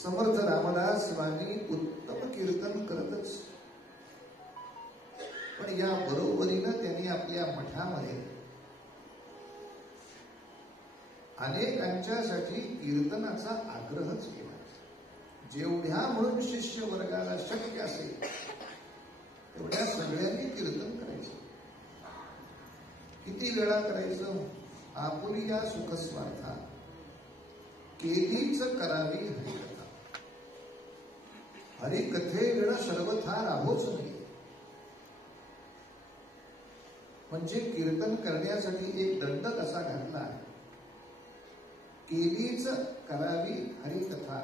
समर्थ रामदास स्वामी उत्तम कीर्तन करतच, पण या बरोबरीनं त्यांनी आपल्या मठामध्ये अनेकांच्यासाठी कीर्तनाचा आग्रहच केला. जेवढ्या म्हणून शिष्य वर्गाला शक्य असेल तेवढ्या सगळ्यांनी कीर्तन करायचं. किती वेळा करायचं? आपुलिया सुखस्वार्था केलीच करावी हरिकथा. हरिकथेविण सर्वथा राहोच नाही. म्हणजे कीर्तन करण्यासाठी एक दंडक असा घातला आहे, केलीच करावी हरिकथा.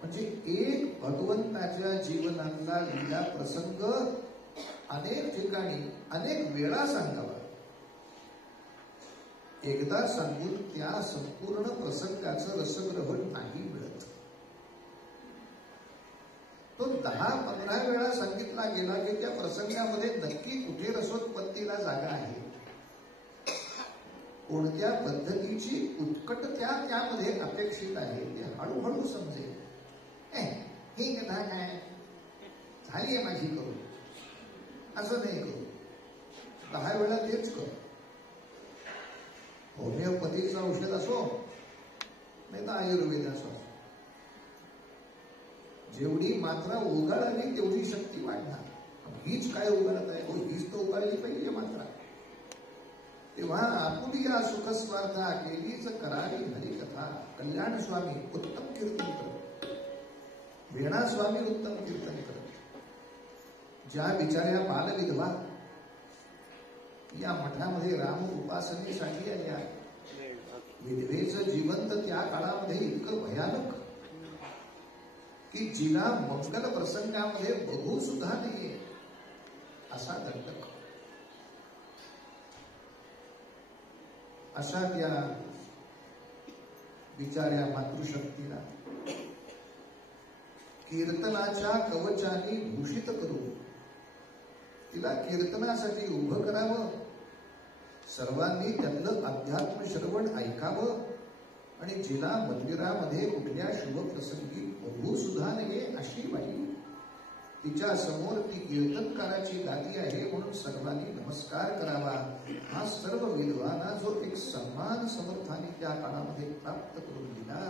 म्हणजे एक भगवंताच्या जीवनातला लीला प्रसंग अनेक ठिकाणी अनेक वेळा सांगावा. एकदा सांगून त्या संपूर्ण प्रसंगाचं रसग्रहण नाही मिळत. तो 10-15 वेळा सांगितला गेला की त्या प्रसंगामध्ये नक्की कुठे रसोत्पत्तीला जागा आहे, कोणत्या पद्धतीची उत्कटता त्यामध्ये अपेक्षित आहे ते हळूहळू समजेल. ही कथा काय झाली आहे माझी करू, असं नाही करू. 10 वेळा तेच कर. होमिओपॅथीचं औषध असो नाही तर आयुर्वेद असो, जेवढी मात्रा उगाळावी तेवढी शक्ती वाढणार. हीच काय उगाळत आहे? हीच तर उगाळली पाहिजे मात्रा. तेव्हा आपुलिया सुखस्वार्था केलीच करावी हरिकथा. कल्याण स्वामी उत्तम कीर्तन करत, वेणा स्वामी उत्तम कीर्तन करत. ज्या बिचाऱ्या बालविधवा या मठामध्ये राम उपासनेसाठी आल्या, विधवेचं जीवन तर त्या काळामध्ये इतकं भयानक की जिला मंगल प्रसंगामध्ये बघू सुद्धा नाहीये असा दंडक. अशा त्या बिचाऱ्या मातृशक्तीला कीर्तनाच्या कवचाने भूषित करून तिला कीर्तनासाठी उभं करावं. सर्वांनी त्यातलं अध्यात्म श्रवण ऐकावं आणि जिला मंदिरामध्ये कुठल्या शुभप्रसंगी बघू सुद्धा नये अशी बाई, तिच्या समोर ती कीर्तनकाराची गादी आहे म्हणून सर्वांनी नमस्कार करावा. हा सर्व विद्वाना जो एक सन्मान समर्थाने त्या काळामध्ये प्राप्त करून दिला,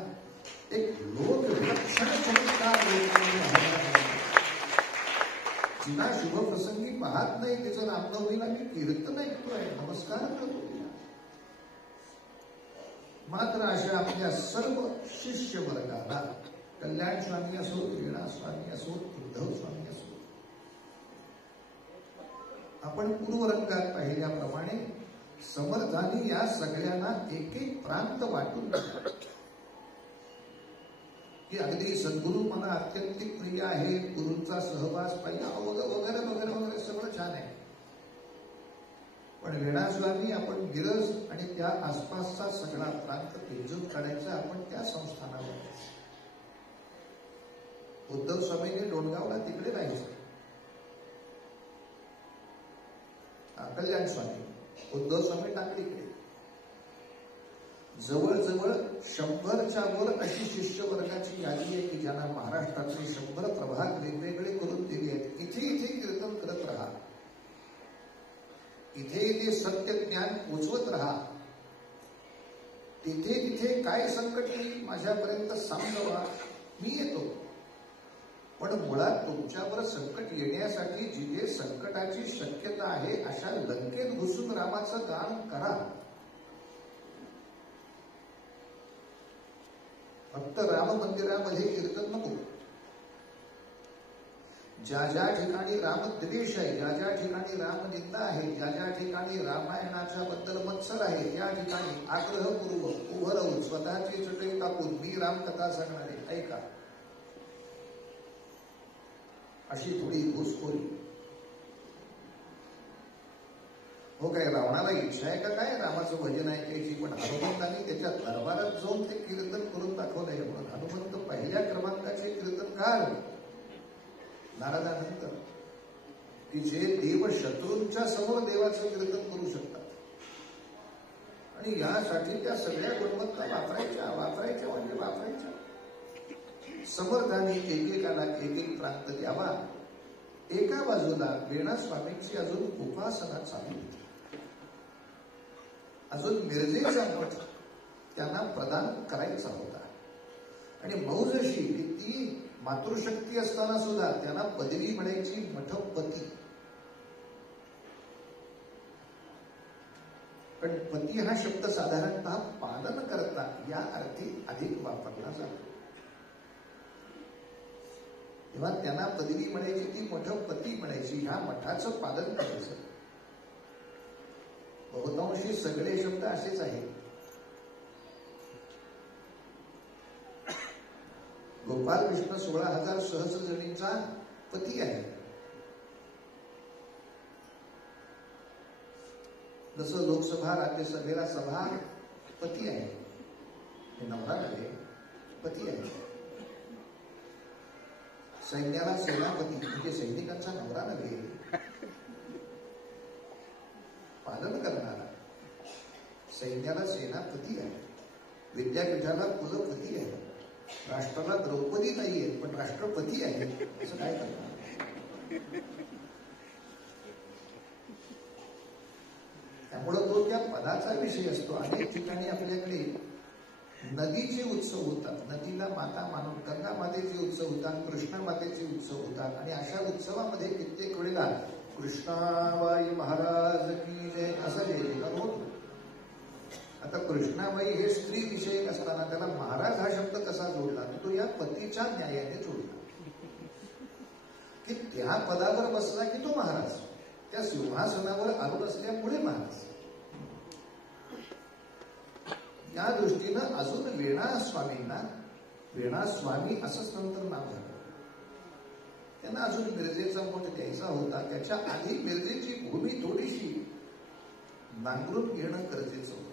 एक लोकविलक्षण चमत्कार. जिला शुभप्रसंगी पाहत नाही तिचं रामनवमीला मी कीर्तन ऐकतोय, नमस्कार करतो तिला. मात्र अशा आपल्या सर्व शिष्य वर्गाला, कल्याण स्वामी असोत, वीणा स्वामी असोत, उद्धव स्वामी असोत, आपण पूर्वरंगात पाहिल्याप्रमाणे समर्थांनी या सगळ्यांना एक एक प्रांत वाटून दिला की अगदी सद्गुरू मला अत्यंत प्रिय आहे, गुरूंचा सहवास पाहिजे वगैरे वगैरे वगैरे वगैरे सगळं छान आहे. पण वीणास्वामी आपण गिरज आणि त्या आसपासचा सगळा प्रांत तेजून काढायचा, आपण त्या संस्थानावर. उद्धव स्वामींनी डोणगावला तिकडे राहायचं. कल्याण स्वामी, उद्धव स्वामी टाकळीकडे. जवळजवळ 100च्या वर अशी शिष्य वर्गाची यादी आहे की ज्यांना महाराष्ट्रातले 100 प्रभाग वेगवेगळे करून दिले आहेत. इथे इथे कीर्तन करत राहा, इथे इथे सत्य ज्ञान पोचवत राहा, तिथे तिथे काय संकट येईल माझ्यापर्यंत सांगावा, मी येतो. पण मुळात तुमच्यावर संकट येण्यासाठी जिथे संकटाची शक्यता आहे अशा लंकेत घुसून रामाचं गान करा. फक्त राम मंदिरामध्ये कीर्तन नको. ज्या ज्या ठिकाणी रामद्वेष आहे, ज्या ज्या ठिकाणी रामनिंदा आहे, ज्या ज्या ठिकाणी रामायणाच्या बद्दल मत्सर आहे, त्या ठिकाणी आग्रहपूर्वक उभं राहून स्वतःची चटई टाकून मी रामकथा सांगणार आहे, ऐका. अशी थोडी घुसखोरी. हो काय रावणाला इच्छा आहे का काय रामाचं भजन ऐकायची, पण हनुमंतांनी त्याच्या दरबारात जाऊन ते कीर्तन करून दाखवलंय. म्हणून हनुमंत पहिल्या क्रमांकाचे कीर्तनकार नारदानंतर, की जे देव शत्रूंच्या समोर देवाचं कीर्तन करू शकतात. आणि यासाठी त्या सगळ्या गुणवत्ता वापरायच्या म्हणजे वापरायच्या. समर्थांनी एकेकाला एक एक प्रांत द्यावा. एका बाजूला वीणा स्वामींची अजून उपासना चालू होती. अजून मिरजेचा मठ त्यांना प्रदान करायचा होता. आणि मौज अशी की ती मातृशक्ती असताना सुद्धा त्यांना पदवी मिळायची मठपती. पण पती हा शब्द साधारणतः पालन करता या अर्थी अधिक वापरला जातो. तेव्हा त्यांना पदवी मिळायची, ती मठपती मिळायची, ह्या मठाचं पालन करायचं. बहुतांशी सगळे शब्द असेच आहेत. गोपाल कृष्ण 16,000 सहस्रजणींचा पती आहे. जसं लोकसभा राज्यसभेला सभा पती आहे, हे नवरा नव्हे, पती आहे. सैन्याला सेनापती म्हणजे सैनिकांचा नवरा नव्हे, पालन करणारा. सैन्याला सेनापती आहे, विद्यापीठाला कुलपती आहे, राष्ट्राला द्रौपदी नाहीये पण राष्ट्रपती आहे. असं काय करणार? त्यामुळं तो त्या पदाचा विषय असतो. अनेक ठिकाणी आपल्याकडे नदीचे उत्सव होतात, नदीला माता मानून गंगा मातेचे उत्सव होतात, कृष्णा मातेचे उत्सव होतात. आणि अशा उत्सवामध्ये कित्येक वेळेला कृष्णाबाई महाराज की जय असं जयजयकार होतो. आता कृष्णाबाई हे स्त्री विषयक असताना त्याला महाराज हा शब्द कसा जोडला, तो या पतीच्या न्यायाने जोडला. की त्या पदावर बसला की तो महाराज, त्या सिंहासनावर आरूढ असल्यामुळे महाराज. या दृष्टीनं अजून वीणा स्वामींना वीणा स्वामी असंच नंतर नाव झालं. त्यांना अजून मिरजेचा मठ द्यायचा होता. त्याच्या आधी मिरजेची भूमी थोडीशी नांगरून घेणं गरजेचं होतं.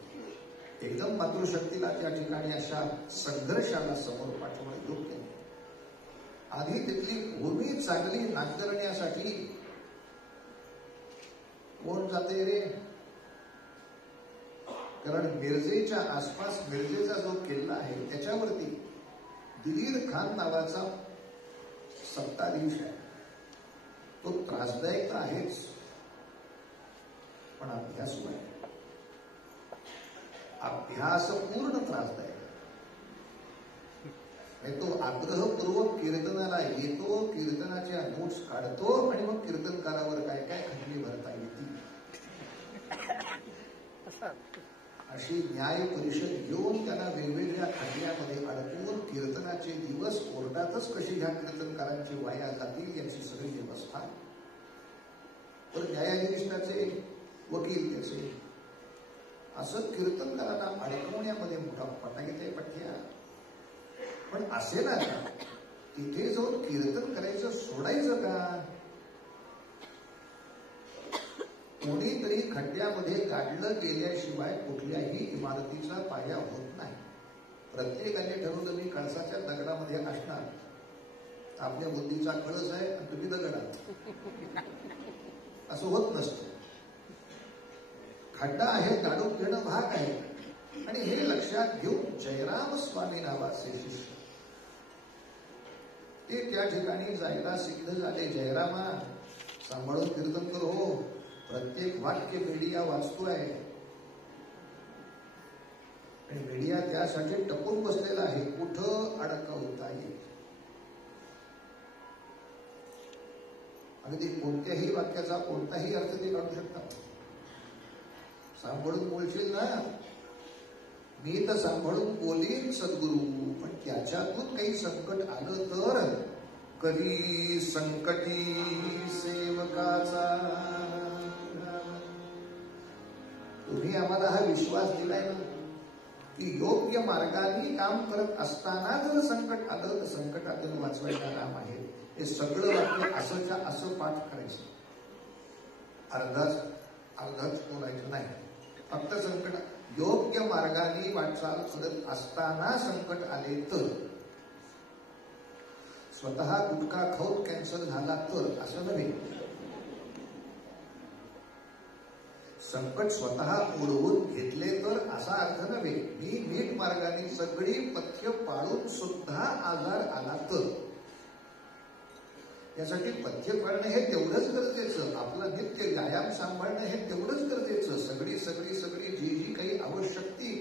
एकदम मातृशक्तीला त्या ठिकाणी अशा संघर्षाला समोर पाठवणं योग्य नाही. आधी तिथली भूमी चांगली नांगरण्यासाठी कोण जाते रे? कारण मिरजेच्या आसपास मिरजेचा जो किल्ला आहे त्याच्यावरती दिलीर खान नावाचा सत्ताधीश आहे. तो त्रासदायक तर आहेच, पण अभ्यासू आहे. अभ्यासपूर्ण त्रासदायक. तो आग्रहपूर्वक कीर्तनाला येतो, कीर्तनाच्या नोट्स काढतो आणि मग कीर्तनकारावर काय काय खटली भरता येतील अशी न्याय परिषद घेऊन त्या पद्धतच कशी ह्या कीर्तनकारांची वाया जातील याची सगळी व्यवस्था. तर न्यायाधीश त्याचे, वकील त्याचे, असं कीर्तनकारांना अडकवण्यामध्ये मोठा पटा येते पठ्या. पण असे ना तिथे जाऊन कीर्तन करायचं सोडायचं का? कोणीतरी खड्ड्यामध्ये काढलं गेल्याशिवाय कुठल्याही इमारतीचा पाया होत नाही. प्रत्येकाने ठरवलं मी कळसाच्या दगडामध्ये असणार, आपल्या बुद्धीचा कळस आहे आणि तुम्ही दगडात, असं होत नसतं. खड्डा आहे, काढून घेणं भाग आहे. आणि हे लक्षात घेऊन जयराम स्वामी नावाचे शिष्य ते त्या ठिकाणी जायला सिद्ध झाले. जयरामा सांभाळून कीर्तन कर हो, प्रत्येक वाक्य मीडिया वाचतोय आणि मीडिया त्यासाठी टपून बसलेला आहे, कुठं अडकवता येईल. अगदी कोणत्याही वाक्याचा कोणताही अर्थ ते काढू शकतात. सांभाळून बोलशील ना, मी तर सांभाळून बोलीन सद्गुरू, पण त्याच्यातून काही संकट आलं तर कधी संकटी सेवकाचा. तुम्ही आम्हाला हा विश्वास दिलाय ना की योग्य मार्गाने काम करत असताना जर संकट आलं तर संकटातून वाचवायला राम आहे. हे सगळं वाक्य असंच्या असं पाठ करायचं, अर्धाच बोलायचं नाही. फक्त संकट, योग्य मार्गाने वाटचाल करत असताना संकट आले तर, स्वतः गुटखा खाऊन कॅन्सर झाला तर असं नव्हे. संकट स्वतः ओढवून घेतले तर असा अर्थ नव्हे. मी नीट मार्गाने सगळी पथ्य पाळून सुद्धा आजार आला तर, यासाठी पथ्य पाळणं हे तेवढंच गरजेचं. आपला नित्य व्यायाम सांभाळणं हे तेवढंच गरजेचं. सगळी सगळी सगळी जी काही आवश्यक ती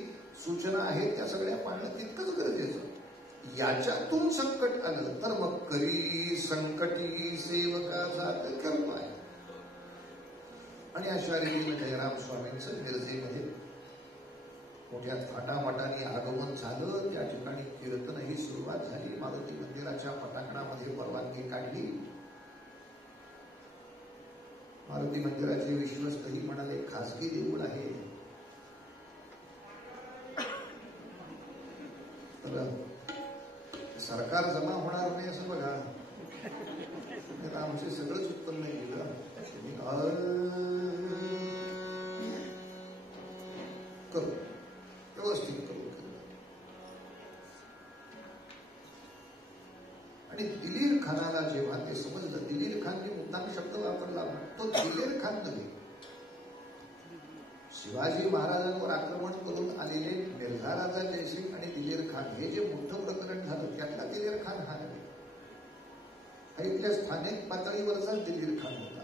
सूचना आहेत त्या सगळ्या पाळणं तितकंच गरजेचं. याच्यातून संकट आलं तर मग करी संकटी सेवकाचा कर्म आहे. आणि अशा रीतीने जयराम स्वामींचं मिरजेमध्ये मोठ्या थाटामाटाने आगमन झालं. त्या ठिकाणी कीर्तनही सुरुवात झाली. मारुती मंदिराच्या पटांगणामध्ये परवानगी काढली. मारुती मंदिराचे विश्वस्तही म्हणाले खासगी देऊळ आहे, तर सरकार जमा होणार नाही असं बघा. आमचे सगळंच उत्पन्न केलं, करू व्यवस्थित करू. आणि दिलीर खानाला जेव्हा ते समजलं, दिलीर खानने मुद्दाम शब्द वापरला, तो दिलेर खान नव्हे. शिवाजी महाराजांवर आक्रमण करून आलेले मिर्झा राजा जयसिंग आणि दिलेर खान हे जे मोठं प्रकरण झालं त्यातला दिलेर खान हा नव्हे. हा इथल्या स्थानिक पातळीवरचा दिलेर खान होता.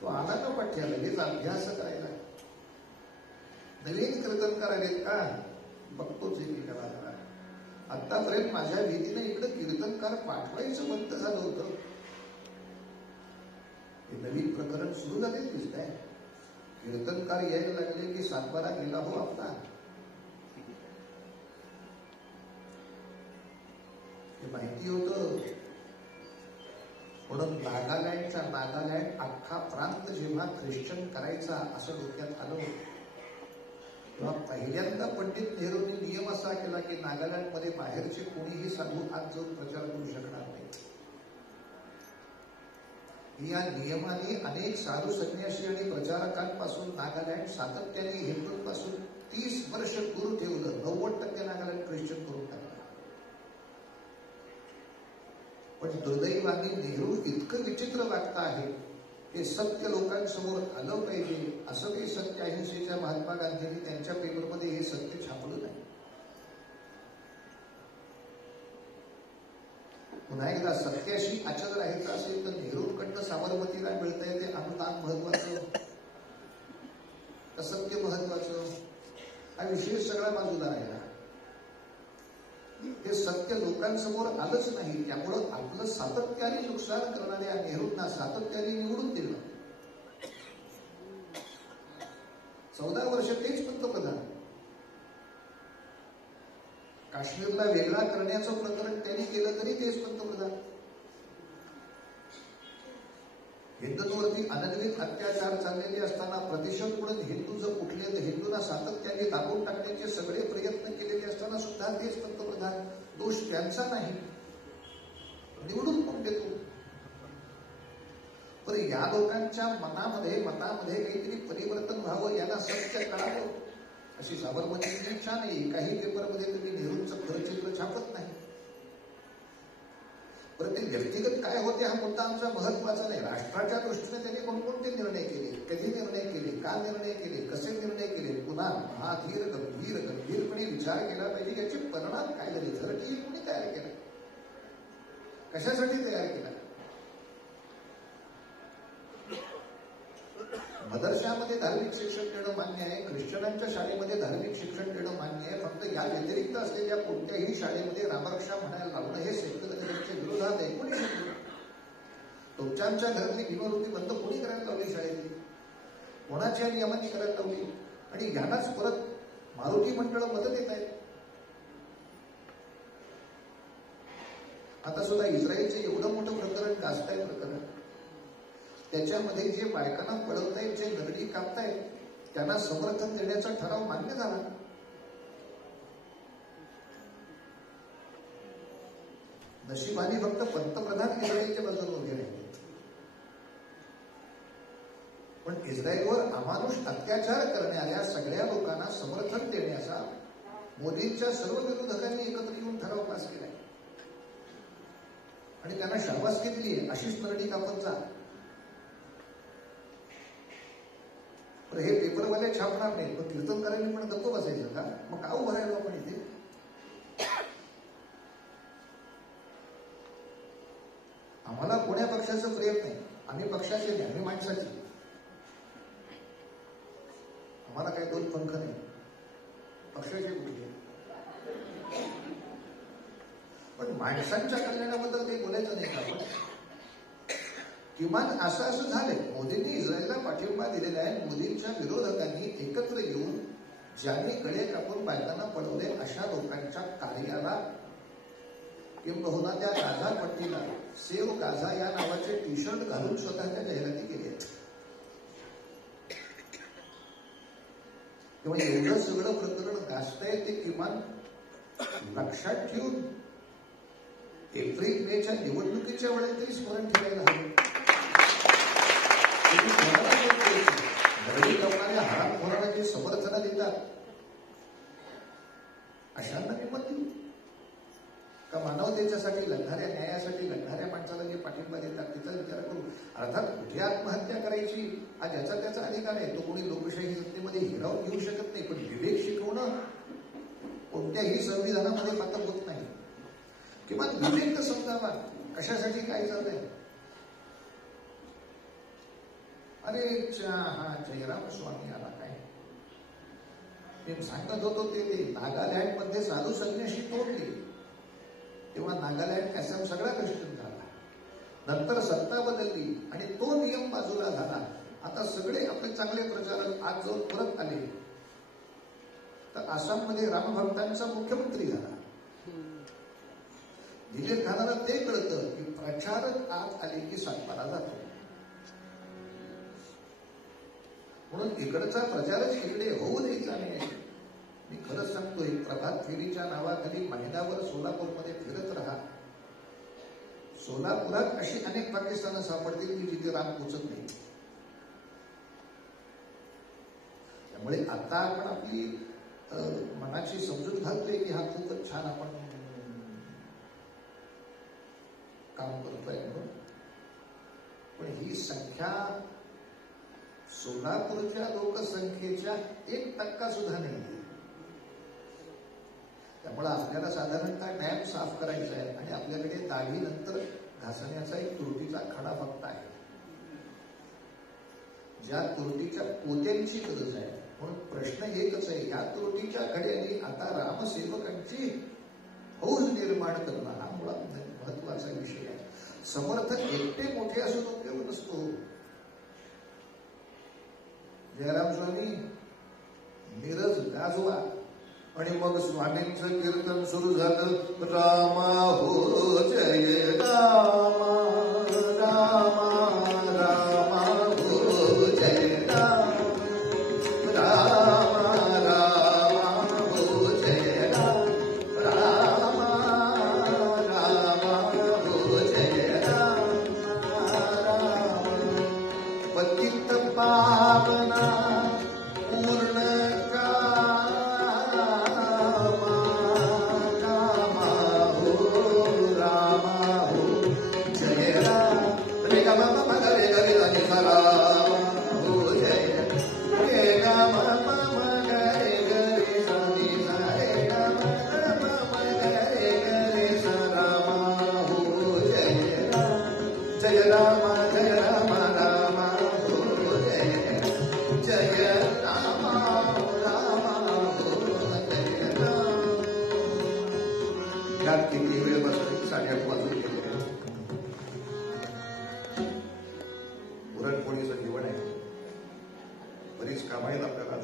तो आला ना पठ्याला हेच अभ्यास करायला. नवीन कीर्तनकार आलेत का बघतोच एकेकाला. आतापर्यंत माझ्या भीतीने इकडे कीर्तनकार पाठवायचं बंद झालं होतं. हे नवीन प्रकरण सुरू झाले दिसत आहे. कीर्तनकार यायला लागले की सातबारा गेला हो आपला. हे माहिती होतं. म्हणून नागालँड अख्खा प्रांत जेव्हा ख्रिश्चन करायचा असं डोक्यात आलं तेव्हा पहिल्यांदा पंडित नेहरूंनी नियम असा केला की नागालँडमध्ये बाहेरचे कोणीही साधू आज जाऊन प्रचार करू शकणार नाही. या नियमाने अनेक साधू संन्यासी आणि प्रचारकांपासून नागालँड सातत्याने हिंदूंपासून 30 वर्ष दूर ठेवलं. 90% नागालँड ख्रिश्चन करून टाकलं. पण दुर्दैवाने नेहरू इतकं विचित्र वागता आहे. हे सत्य लोकांसमोर आलं पाहिजे असं काही सत्य अहिंसेच्या महात्मा गांधींनी त्यांच्या पेपरमध्ये हे सत्य छापलं नाही. पुन्हा एकदा सत्याशी अचल राहायचं असेल तर नेहरूंकडनं साबरमतीला मिळतंय ते अनुदान महत्वाचं, असत्य महत्वाचं, हा विषय सगळा बाजूला राहिला. हे सत्य लोकांसमोर आलंच नाही. त्यामुळं आपलं सातत्याने नुकसान करणाऱ्या नेहरूंना सातत्याने निवडून दिलं. 14 वर्ष तेच पंतप्रधान. काश्मीरला वेगळा करण्याचं प्रकरण त्यांनी केलं तरी तेच पंतप्रधान. हिंदूंवरती अनन्वित अत्याचार चाललेले असताना प्रतिशत म्हणून हिंदू जर कुठले तर हिंदूंना सातत्याने दाबून टाकण्याचे सगळे प्रयत्न केलेले असताना सुद्धा तेच पंतप्रधान. दोष त्यांचा नाही, निवडून कोण देतो? पण या लोकांच्या मतामध्ये काहीतरी परिवर्तन व्हावं, यांना सत्य कळावं अशी साबरमतीची इच्छा नाही. काही पेपरमध्ये तुम्ही नेहरूंचं खरंचित्र छापत नाही. परंतु व्यक्तिगत काय होते हा मुद्दा आमचा महत्वाचा नाही. राष्ट्राच्या दृष्टीने त्यांनी कोणकोणते निर्णय केले, कधी निर्णय केले, का निर्णय केले, कसे निर्णय केले, पुन्हा हा धीर गंभीरपणे विचार केला पाहिजे. याचे परिणाम काय झाले, झरटी कोणी तयार केला, कशासाठी तयार केला? मदरशामध्ये धार्मिक शिक्षण देणं मान्य आहे, ख्रिश्चनांच्या शाळेमध्ये धार्मिक शिक्षण देणं मान्य आहे. फक्त या व्यतिरिक्त असलेल्या कोणत्याही शाळेमध्ये रामरक्षा म्हणायला लावणं हे सेक्युलरिझमच्या विरोधात आहे. कोणी शिकवलं? तुमच्या आमच्या घरातली इमारती बंद कोणी करायला लावली? शाळेतली कोणाच्या नियमांनी करायला लावली? आणि यांनाच परत मारुती मंडळ मदत येत आहेत. आता सुद्धा इस्रायलचं एवढं मोठं प्रकरण गाजताय प्रकरण, त्याच्यामध्ये जे बायकांना पळवतायत, जे नरडी कापतायत, त्यांना समर्थन देण्याचा ठराव मान्य झाला. नशिबाने फक्त पंतप्रधान इस्रायलच्या बाजूने उभे राहिले. पण इस्रायलवर अमानुष अत्याचार करणाऱ्या सगळ्या लोकांना समर्थन देण्याचा मोदींच्या सर्व विरोधकांनी एकत्र येऊन ठराव पास केलाय आणि त्यांना शाबासकी दिली आहे, अशीच नरडी कापत जा. हे पेपरवाले छापणार नाही, पण कीर्तनकारांनी पण गप्प बसायचं का? मग का उभं राहिलो आपण इथे? आम्हाला कोण्या पक्षाचं प्रेम नाही, आम्ही पक्षाचे नाही, आम्ही माणसाचे. आम्हाला काही दोन पंख नाही, पक्षाचे कुठले. पण माणसांच्या कल्याणाबद्दल काही बोलायचं नाही का आपण? किमान असं झालंय, मोदींनी इस्रायलला पाठिंबा दिलेला आहे. मोदींच्या विरोधकांनी एकत्र येऊन ज्यांनी गळे कापून बायकांना पळवले अशा लोकांच्या कार्याला किंबहुना त्या गाझा पट्टीला सेव्ह गाझा या नावाचे टी शर्ट घालून स्वतःच्या जाहिराती केल्या. तेव्हा एवढं सगळं प्रकरण गाजतंय ते किमान लक्षात ठेवून एप्रिल मेच्या निवडणुकीच्या वेळेस तरी स्मरण ठेवायला हवं. दरडी लावणाऱ्या हरामखोरांना जे समर्थन देतात अशांना मी मत देऊ का? मानवतेच्यासाठी लढणाऱ्या, न्यायासाठी लढणाऱ्या माणसाला जे पाठिंबा देतात त्याचा विचार करू. अर्थात कुठे आत्महत्या करायची हा ज्याचा त्याचा अधिकार आहे, तो कोणी लोकशाही सत्तेमध्ये हिरावून घेऊ शकत नाही. पण विवेक शिकवणं कोणत्याही संविधानामध्ये मात्र होत नाही. किमान विवेक तर समजावा कशासाठी काय चाललंय. अरे हा जयराम स्वामी आला काय ते सांगत होतो ते नागालँड मध्ये साधू संन्याशी तोडले, तेव्हा नागालँड आसाम सगळा ख्रिश्चन झाला. नंतर सत्ता बदलली आणि तो नियम बाजूला झाला. आता सगळे आपले चांगले प्रचारक आज जाऊन परत आले, तर आसाममध्ये रामभक्तांचा मुख्यमंत्री झाला. दिलीप खानाला ते कळतं की प्रचारक आत आले की सातबारा जातो, म्हणून इकडचा प्रचारच इकडे होऊ द्यायचा नाही. मी खरंच सांगतोय, प्रभात फेरीच्या नावाखाली महिनाभर सोलापूरमध्ये फिरत राहा. सोलापुरात अशी अनेक पाकिस्तानं सापडतील की जिथे राम पोचत नाही. त्यामुळे आता आपण आपली मनाची समजूत घालतोय की हा खूपच छान आपण काम करतोय म्हणून. पण ही संख्या सोलापूरच्या लोकसंख्येच्या 1% सुद्धा नाही. त्यामुळे आपल्याला साधारणतः डॅम साफ करायचा आहे आणि आपल्याकडे दाढीनंतर घासण्याचा एक तुरटीचा खडा फक्त आहे, ज्या तुरटीच्या पोत्यांची गरज आहे. म्हणून प्रश्न एकच आहे, या तुरटीच्या खड्याने आता रामसेवकांची फौज निर्माण करणं हा मुळात महत्वाचा विषय आहे. समर्थक एकटे मोठे असून उपयोग नसतो. जयराम स्वामी मिरज गाजवा, आणि मग स्वामींचं कीर्तन सुरू झालं. रामा हो जय रामा, रामा रामा हो जय राम, रामा रामा हो जय राम, रामा रामा हो जय राम, राम पतित पावना पूर्ण किती वेळ बसतो? 8:30 वाजून गेले. पुरणपोळीचं जीवन आहे, बरीच काम आहेत आपल्याला.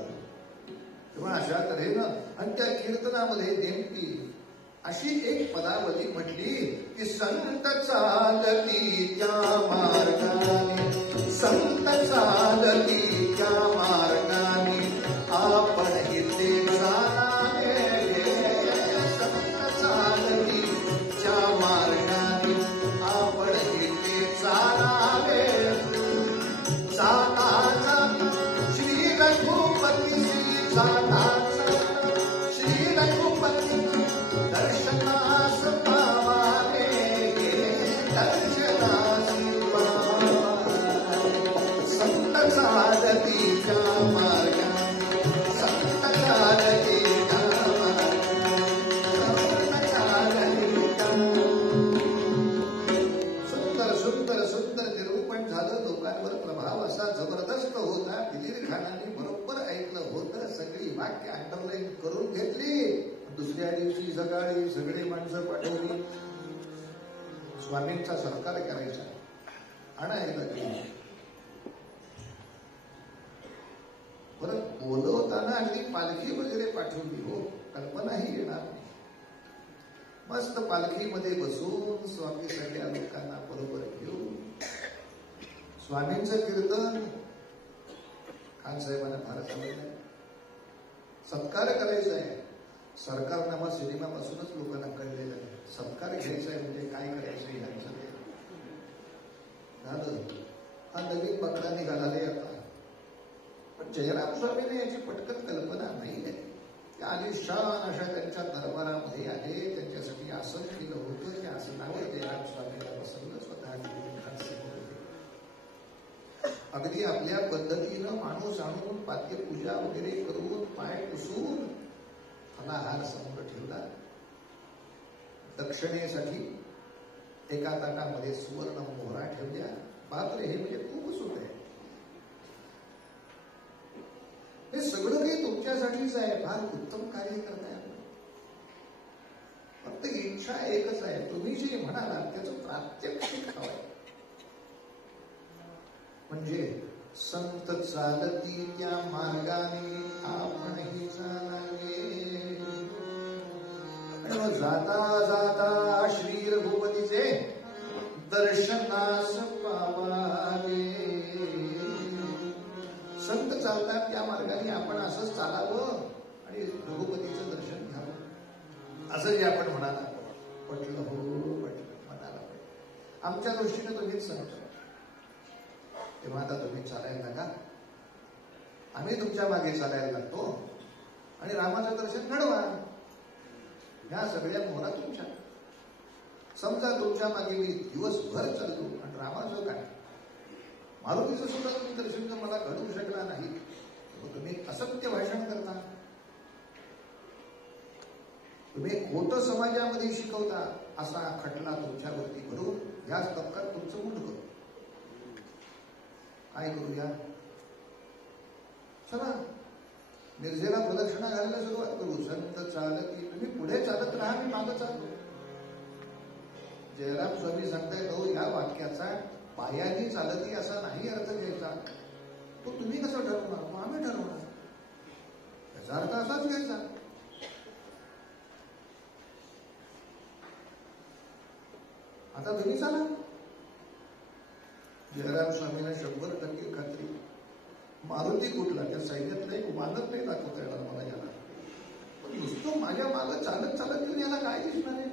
तेव्हा अशा तऱ्हेनं आणि त्या कीर्तनामध्ये नेमकी अशी एक पदावली म्हटली की संत चालती त्या मार्गाने, संत चालती त्या मार्गाने आपण इथे जाणारे, संत चालती त्या मार्गाने आपण इथे जाणारे. जाताचा श्री रघुपती, जाताचा श्री रघुपती दर्शनास पावारे, दर्शनास पावारे. संत चालतीच्या मार्गाने, संत चालतीच्या मार्गाने, संत चालतीच्या. सुंदर सुंदर सुंदर निरूपण झालं. लोकांवर प्रभाव असा जबरदस्त होता. दिलीर खानाने बरोबर ऐकलं होतं. सगळी वाक्य अंडरलाईन करून घेतली. दुसऱ्या दिवशी सकाळी सगळे माणसं पाठवली. स्वामींचा सत्कार करायचा, आणायला गेली. परत बोलवताना अगदी पालखी वगैरे पाठवली. हो, कल्पनाही येणार नाही. मस्त पालखीमध्ये बसून स्वामी सगळ्या लोकांना बरोबर घेऊन स्वामींचं कीर्तन. खान साहेबांना फार समजलं. सत्कार करायचा आहे. सरकारनामा सिनेमापासूनच लोकांना कळलेलं आहे. सत्कार घ्यायचा आहे म्हणजे काय करायचं ह्यांचं ते झालं. हा नवीन पकडा निघाला आता. पण जयराम स्वामीने याची पटकन कल्पना नाही आहे. त्या आलिशान अशा त्यांच्या दरबारामध्ये आले. त्यांच्यासाठी आसन केलं होतं. त्या आसनावर जयराम स्वामीला बसवलं. स्वतः अगदी आपल्या पद्धतीनं माणूस आणून पाद्यपूजा वगैरे करून पाय पुसून फलाहार समोर ठेवला. दक्षिणेसाठी एका ताटामध्ये सुवर्ण मोहरा ठेवल्या. बापरे, हे म्हणजे खूपच होत आहे. हे सगळं काही तुमच्यासाठीच आहे. फार उत्तम कार्य करताय. फक्त इच्छा एकच आहे, तुम्ही जे म्हणालात त्याचं प्रात्यक्षिक हवंय. म्हणजे संत चालती त्या मार्गाने आपणही चालावे. जाता जाता श्री रघुपतीचे दर्शनास पावावे. संत चालतात त्या मार्गाने आपण असंच चालावं आणि रघुपतीचं दर्शन घ्यावं, असं जे आपण म्हणाला. पटलं हो, पटलं, म्हणाला पाहिजे. आमच्या दृष्टीने तुम्हीच सांगतो. तेव्हा आता तुम्ही चालायला लागा, आम्ही तुमच्या मागे चालायला लागतो आणि रामाचं दर्शन घडवा. ह्या सगळ्या मोहरा तुमच्या. समजा तुमच्या मागे मी दिवसभर चालतो आणि रामाचं काय, मारुतीचं सुद्धा तुम्ही दर्शन जर मला घडवू शकला नाही, तुम्ही असत्य भाषण करता, तुम्ही खोटं समाजामध्ये शिकवता, असा खटला तुमच्यावरती भरून ह्याच तत्काळ तुमचं उठ करू. काय करूया? चला निर्जेला प्रदक्षिणा घालायला सुरुवात करू. संत चालती, तुम्ही पुढे चालत राहा, मी मागं चालतो. जयराम स्वामी सांगतायत, हो या वाक्याचा पायाने चालती असा नाही अर्थ घ्यायचा. तो तुम्ही कसं ठरवणार? मग आम्ही ठरवणार. त्याचा अर्थ असाच घ्यायचा. आता तुम्ही सांगा. जयराम स्वामींना 100% खात्री. मारुती कुठला? त्या सैन्यात नाही, मानत नाही दाखवता येणार मला याला. पण नुसतं माझ्या मागं चालत चालत येऊन याला काय दिसणार आहे?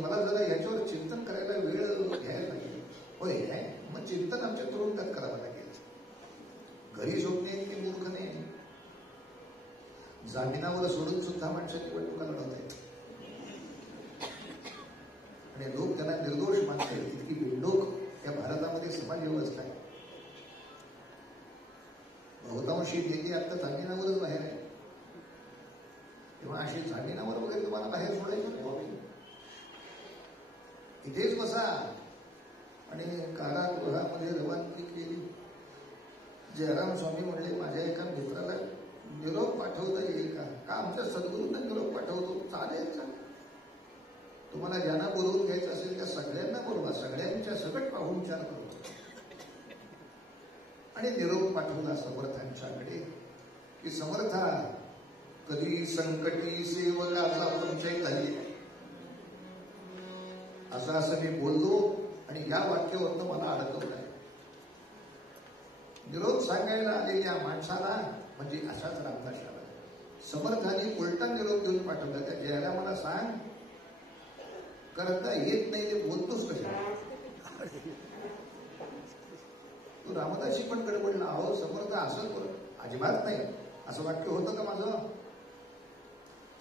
मला जरा याच्यावर चिंतन करायला वेळ घ्यायला लागेल. होय आहे मग चिंतन आमच्या तुरुंगात करावं लागेल. घरी झोपणे की मूर्ख नाही. जामिनावर सोडून सुद्धा माणसाची निवडणुका लढवत आहेत आणि लोक त्यांना निर्दोष मानतात. इतकी बेडोक या भारतामध्ये समाज व्यवस्था आहे. बहुतांशी नेते आता जामिनावरच बाहेर आहे. तेव्हा अशी जामिनावर वगैरे तुम्हाला बाहेर सोडायचं नाही. इथेच बसा आणि कारागृहामध्ये रवानगी केली. जयराम स्वामी म्हणले माझ्या एका मित्राला निरोप पाठवता येईल का? का आमच्या सद्गुरूंना निरोप पाठवतो? चालेल का? तुम्हाला ज्यांना बोलवून घ्यायचं असेल त्या सगळ्यांना बोलवा. सगळ्यांच्या सकट पाहुणचार करतो आणि निरोप पाठवला समर्थांच्याकडे की समर्था कधी संकटी सेवकाचा पंचायत झाली. असं मी बोललो आणि या वाक्यावरनं मला अडकवलं आहे. निरोप सांगायला आलेल्या माणसाला म्हणजे असाच रामदास आला. समर्थाने उलटा निरोप देऊन पाठवला. त्या जयरामाला सांग करता येत नाही ते बोलतोच कशा. तू रामदासी पण गडबडला. अहो समर्थ असं अजिबात नाही. असं वाक्य होतं का माझं?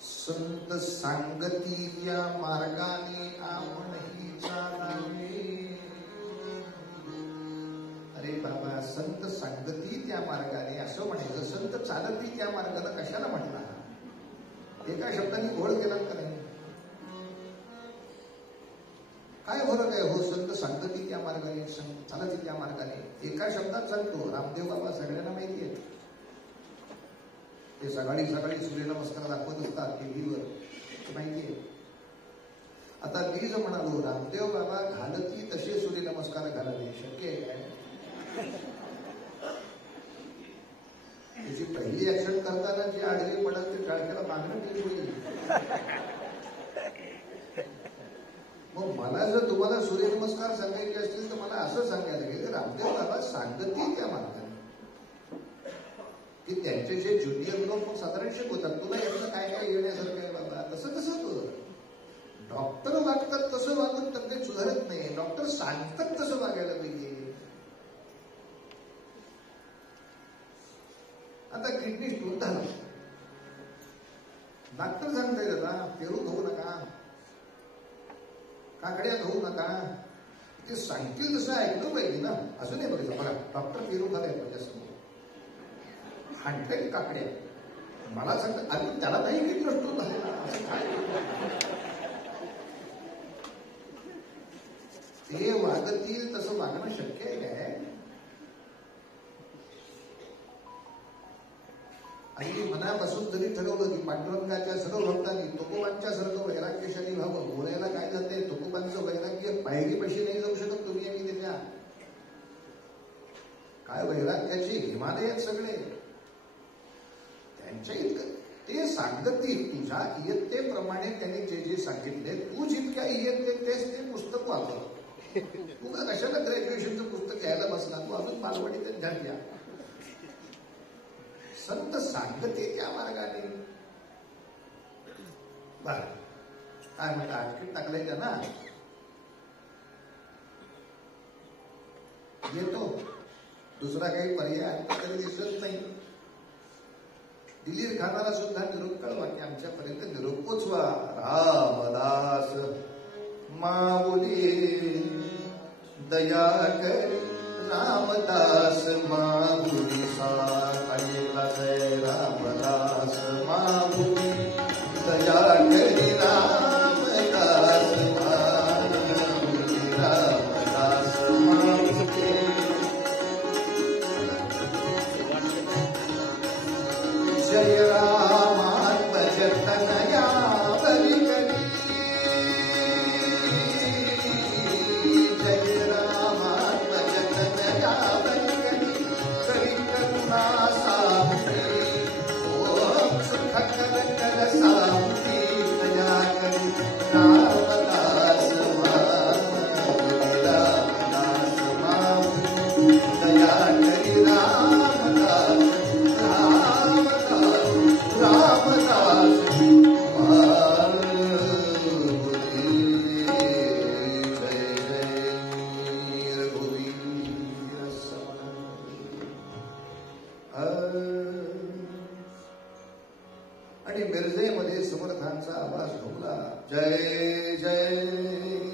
संत सांगती या मार्गाने आपणही चालावे. अरे बाबा संत सांगती त्या मार्गाने असं म्हणायचं. संत चालती त्या मार्गाला कशाला म्हटला? एका शब्दाने घोळ केला का नाही? काय फरक आहे हो? संत सांगती त्या मार्गाने चालती त्या मार्गाने एका शब्दात सांगतो. रामदेव बाबा सगळ्यांना माहिती आहे. ते सकाळी सकाळी सूर्यनमस्कार दाखवत असतात टीव्हीवर, माहिती आहे. आता मी जर म्हणालो रामदेव बाबा घालती तसे सूर्यनमस्कार घालावे शक्य आहे काय? त्याची पहिली ऍक्शन करताना जी आडवी पडत ते टाळक्याला मागणं केली होईल. मग मला जर तुम्हाला सूर्यनमस्कार सांगायचे असतील तर मला असं सांगायला लागेल रामदेव बाबा सांगती त्या मार्गाने की त्यांचे जे ज्युनियर लोक मग साधारण शिकवतात. तुला यातलं काय काय येण्यासारखं आहे बाबा तसं तसं कर. डॉक्टर वागतात तसं वागून तब्येत सुधारत नाही. डॉक्टर सांगतात तसं वागायला पाहिजे. आता किडनी स्टोन झाला. डॉक्टर सांगताय दादा पेरू खाऊ नका, काकड्या खाऊ नका. ते सांगतील तसं ऐकलं पाहिजे ना. असं नाही बघायचं बघा डॉक्टर पेरू खातायत माझ्यासमोर हांटय काकड्या. मला सांगतात अरे त्याला नाही किडनी स्टोन झालेला असं काय? ते वागतील तसं वागणं शक्य आहे काय? आणि मनापासून जरी ठरवलं की पांडुरंगाच्या सर्व भक्तांनी तुकोबांच्या सारखं वैराग्यशाली व्हावं. बोलायला काय जाते? तुकोबांचं वैराग्य पायरी पैसे नाही जाऊ शकत तुम्ही आणि त्याच्या. काय वैराग्याचे हिमालय आहेत सगळे. त्यांच्या इतकं ते सांगतील तुझ्या इयत्तेप्रमाणे त्यांनी जे जे सांगितले. तू जितक्या इयत्तेत तेच ते पुस्तक वापर. तू का कशाला ग्रॅज्युएशनचं पुस्तक घ्यायला बसला? तू अजून बालवाडीत ध्यान द्या. संत सांगते त्या मार्गाने. बर काय म्हणता आणखी टाकलंय त्यांना येतो. दुसरा काही पर्याय आता तरी दिसत नाही. दिलीर खानाला सुद्धा निरोप कळवा की आमच्यापर्यंत निरोप पोचवा. रामदास माऊली दया कर. रामदास माऊली साला जय रामदास माऊली दया करी. रामदास माऊली रामदास माऊली जय रामात्मजतनया बलि करी. जय रामात्मजतनया बलि करी. करी करुणा सामुती ओम सुख कर कर सामुती दया करी. आणि मिरजेमध्ये समर्थांचा आवाज घुमला, जय जय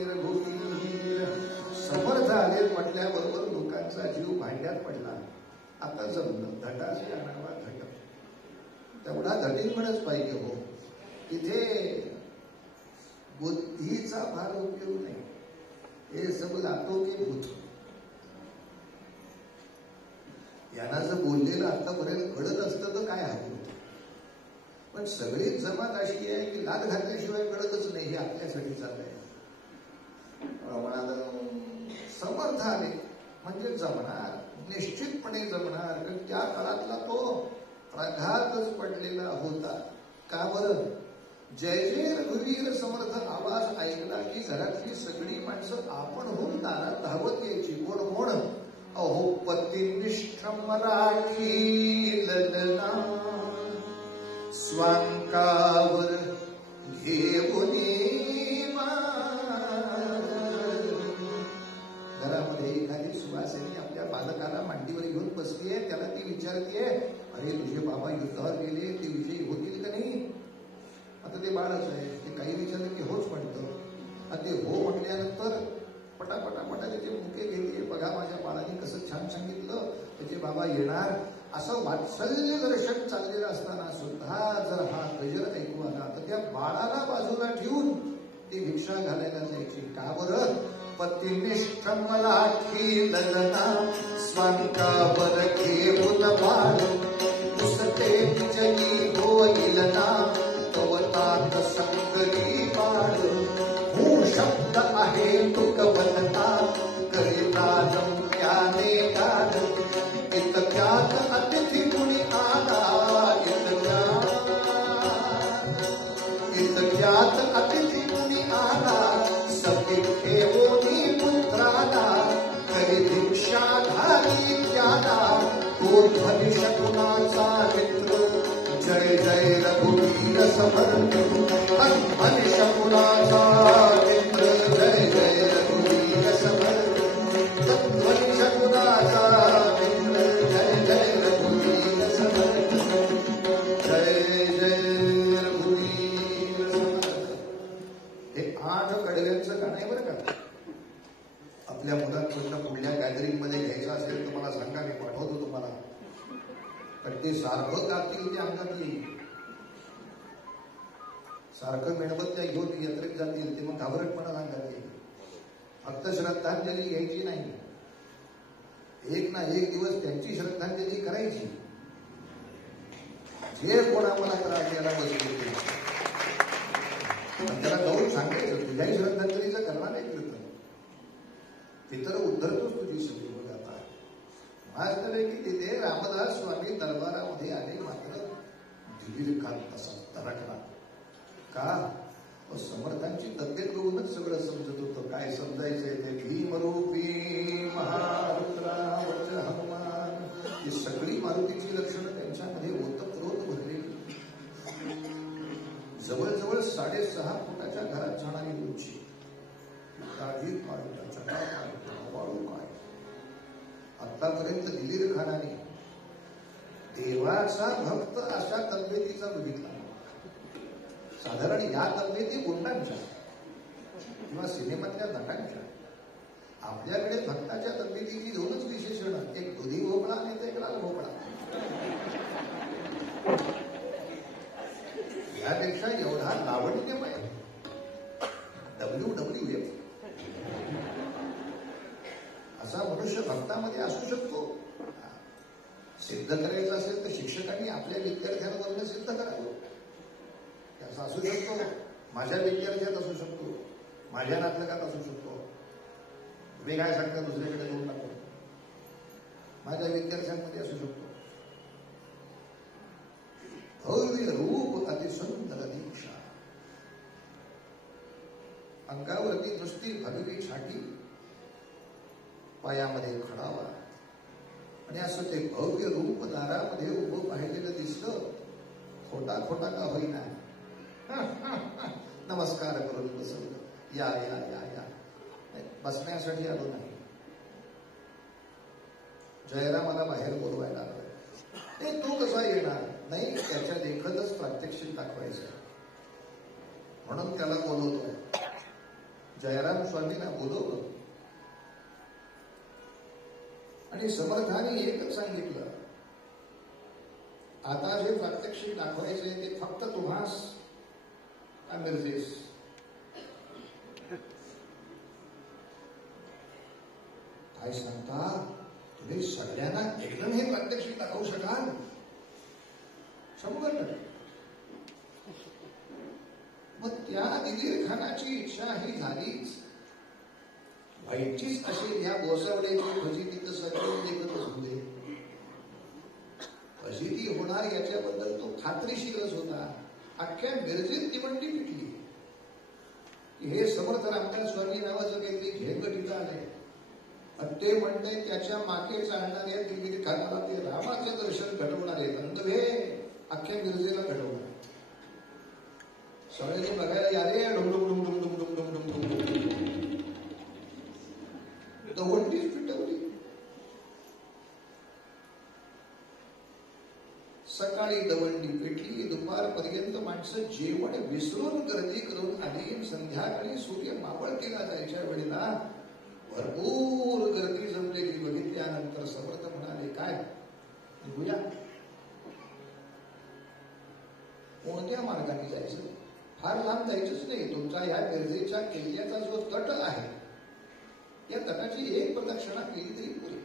रघुवीर. समर्थ आले म्हटल्याबरोबर लोकांचा जीव भांड्यात पडला. आता जमलं, धटाशी आणावा धट. तेवढा धटीपणच पाहिजे हो. इथे बुद्धीचा फार उपयोग नाही. हे सब लातो की भूत. यांना जर बोललेलं आतापर्यंत कळत असतं तर काय हवं होतं. पण सगळीच जमात अशी आहे की लाद घातल्याशिवाय कळतच नाही. हे आपल्यासाठी चाललंय. समर्थ आले म्हणजे जमणार, निश्चितपणे जमणार. कारण त्या काळातला तो प्रघातच पडलेला होता. का बरं? जय जय रघुवीर समर्थ आवाज ऐकला की घरातली सगळी माणसं आपण होऊन दारात धावत यायची. कोण कोण? अहो पतिनिष्ठ मराठी ललना स्वांकावर घेऊन. घरामध्ये एखादी सुवासिनी आपल्या बालकाला मांडीवर घेऊन बसलीये. त्याला ती विचारतीये, अरे तुझे बाबा युद्धावर गेले, ते विजयी होतील का नाही? आता ते बाळच आहे. ते काही विचारलं की होच म्हणतं. आणि ते हो म्हटल्यानंतर पटापटा त्याचे मुके घेते. बघा माझ्या बाळाने कसं छान सांगितलं, त्याचे बाबा येणार. असं वात्सल्य दर्शन चाललेलं असताना सुद्धा जर हा गजर ऐकू आला तर त्या बाळाला बाजूला ठेवून ती भिक्षा घालायला जायची. का बरं? पतिनिष्ठ मराठी ललना स्वांकावर घेऊन बाळ पुसते जगी होईल ना कवतात संकरी बाळ. हूँ शब्द आहे तुकवनता करिता जमत्याने गाड. इतक्यात अतिथी कुणी आला, इतक्यात अतिथी कुणी आला. सती ठेवोनी पुत्राला करी भिक्षा घाली त्याला. तो भविष्य कुणाचा मित्र जय जय रघुवीर समर्थ. मनुष्य कुणाचा मित्र जय जय रघुवीर समर्थ. मनुष्य कुणाचा मित्र जय जय रघुवीर समर्थ. जय जय रघुवीर समर्थ. हे 8 कडव्यांचं गाणं आहे बरं का. आपल्या मुलांकडनं पुढल्या गॅदरिंग मध्ये घ्यायचं असेल तर मला सांगा, मी पाठवतो तुम्हाला. पण ते सारखं गातील ते अंगात येईल. सारखं मेणबत्त्या घेऊन यात्रेत जातील ते मग घाबरटपणा अंगात येईल. फक्त श्रद्धांजली घ्यायची नाही, एक ना एक दिवस त्यांची श्रद्धांजली करायची. जे कोणा मला त्रास द्यायला बसले त्याला जाऊन सांगायचं, तुझ्याही श्रद्धांजलीचं करणार नाही कीर्तन. पितर उद्धरतोच तुझी सगळी बघ. आता वास्तविक तिथे रामदास स्वामी दरबारामध्ये आले. मात्र दिलीर खान तसा तरकला. का? समर्थांची तब्येत बघूनच सगळं समजत होतं. काय समजायचंय ते? भीमरूपी महारुद्रावच हनुमान. ही सगळी मारुतीची लक्षणं त्यांच्यामध्ये ओतप्रोत भरलेली. जवळजवळ 6.5 फुटाच्या घरात जाणारी उंची, दाढी काढता, चटा काढता, वाळू काय. आतापर्यंत दिलीर खानाने देवाचा भक्त अशा तब्येतीचा बघितला. साधारण या तब्येती गुंडांच्या किंवा सिनेमातल्या नटांच्या. आपल्याकडे भक्ताच्या तब्येतीची 2च विशेषण, एक दुधी भोपळा आणि एक लाल भोपळा. यापेक्षा एवढा लावण्यमय WWF असा मनुष्य भक्तामध्ये असू शकतो. सिद्ध करायचं असेल तर शिक्षकांनी आपल्या विद्यार्थ्यांवरनं सिद्ध करावं. असं असू शकतो, माझ्या विद्यार्थ्यात असू शकतो, माझ्या नातलगात असू शकतो. तुम्ही काय सांगता दुसरीकडे जाऊन नको, माझ्या विद्यार्थ्यांमध्ये असू शकतो. भव्य रूप अतिसुंदर दीक्षा, अंगावरती नुसती भगवी छाटी, पायामध्ये खडावा, आणि असं ते भव्य रूप दारामध्ये उभं पाहिलेलं दिसलं. खोटा खोटा का होईना नमस्कार करून बसवलं. या या या या बसण्यासाठी आलो नाही. जयरामाला बाहेर बोलवायला आलोय. ते तू कसा येणार? नाही, त्याच्या देखतच प्रात्यक्षिक दाखवायचं म्हणून त्याला बोलवतोय. जयराम स्वामींना बोलवलं आणि समर्थाने एकच सांगितलं, आता जे प्रात्यक्षिक दाखवायचे ते फक्त तुम्हास का मिरजेस. काय सांगता तुम्ही सगळ्यांना एकदम हे प्रात्यक्षिक दाखवू शकाल? 100%. मग त्या दिलीर खानाची इच्छा ही झालीच, व्हायचीच असेल. या गोसावड्याची फजिती तर सगळं देखतच होते. फजिती होणार याच्याबद्दल तो खात्रीशीरच होता. अख्ख्या मिरजेत तिवंडी पिटली की हे समर्थ रामदास स्वामी नावाचं काहीतरी घेंगटीचं आलंय. ते म्हणते त्याच्या मागे चालणाऱ्या दिलीर खानाला ते रामाचे दर्शन घडवणारे अंधवे अख्ख्या मिरजेला घडवणार. सगळ्यांनी बघायला यारे दवंडीच पिटवली. सकाळी दवंडी पेटली, दुपारपर्यंत माणसं जेवण विसरून गर्दी करून आली. संध्याकाळी सूर्य मावळतीला जायच्या वेळेला भरपूर गर्दी जमलेली बघितल्यानंतर समर्थ म्हणाले, काय निघूया? कोणत्या मार्गाने जायचं? फार लांब जायचंच नाही. तुमचा या मिरजेच्या किल्ल्याचा जो तट आहे या तटाची एक प्रदक्षिणा केली तरी पुरे.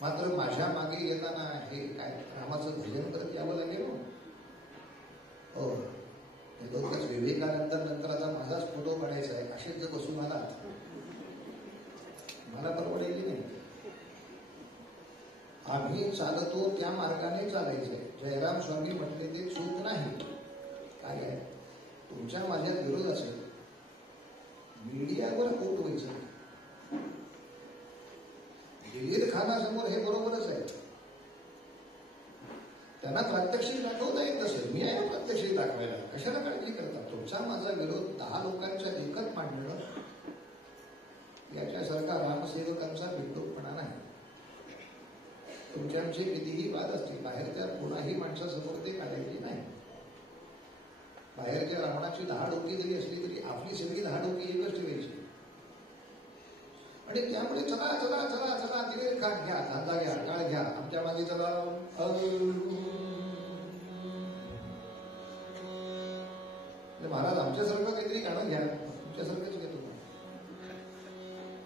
मात्र माझ्या मागे येताना हे काय रामाचं भजन करत यावं लागेल. हो, दोघच विवेकानंतर आता माझाच फोटो काढायचा आहे असेच जर बसून आला मला परवडायची नाही. आम्ही चालतो त्या मार्गाने चालायचंय. जयराम स्वामी म्हटले ते चूक नाही. काय आहे, तुमच्या माझ्या विरोध असेल, मीडियावर पोट व्हायचं. दिलीर खानासमोर हे बरोबरच आहे. त्यांना प्रात्यक्षिक दाखवता येत असेल, मी आहे प्रात्यक्षिक दाखवायला, कशाला काळजी करता? तुमचा माझा विरोध 10 लोकांच्या एकत मांडणं याच्यासारखा रामसेवकांचा बिंदूपणा नाही. तुमचे आमचे कितीही वाद असतील, बाहेरच्या कोणाही माणसासमोर ते काढायची नाही. बाहेरच्या रावणाची 10 डोकी जरी असली तरी आपली सगळी 10 डोकी एकच ठेवायची. आणि त्यामुळे चला चला चला चला दिलीर खान घ्या, खांदा घ्या, काळ घ्या, आमच्या मागे चला. महाराज आमच्यासारखं काहीतरी गाणं घ्या, तुमच्यासारखंच घेतो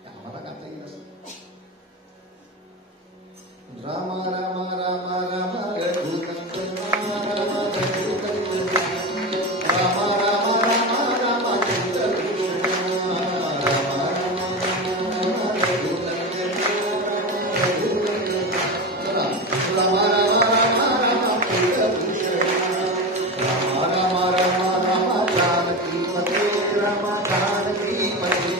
आम्हाला गाता येईल असं. रामा रामा रामा रामा रघुनंदन रामा रामा रघुनंदन रामा रामा रामा रामा रघुनंदन रामा रामा रामा रघुनंदन रामा रामा रामा रामा प्रियभूषण रामा रामा रामा रामा जानकी पते रामा जानकी पते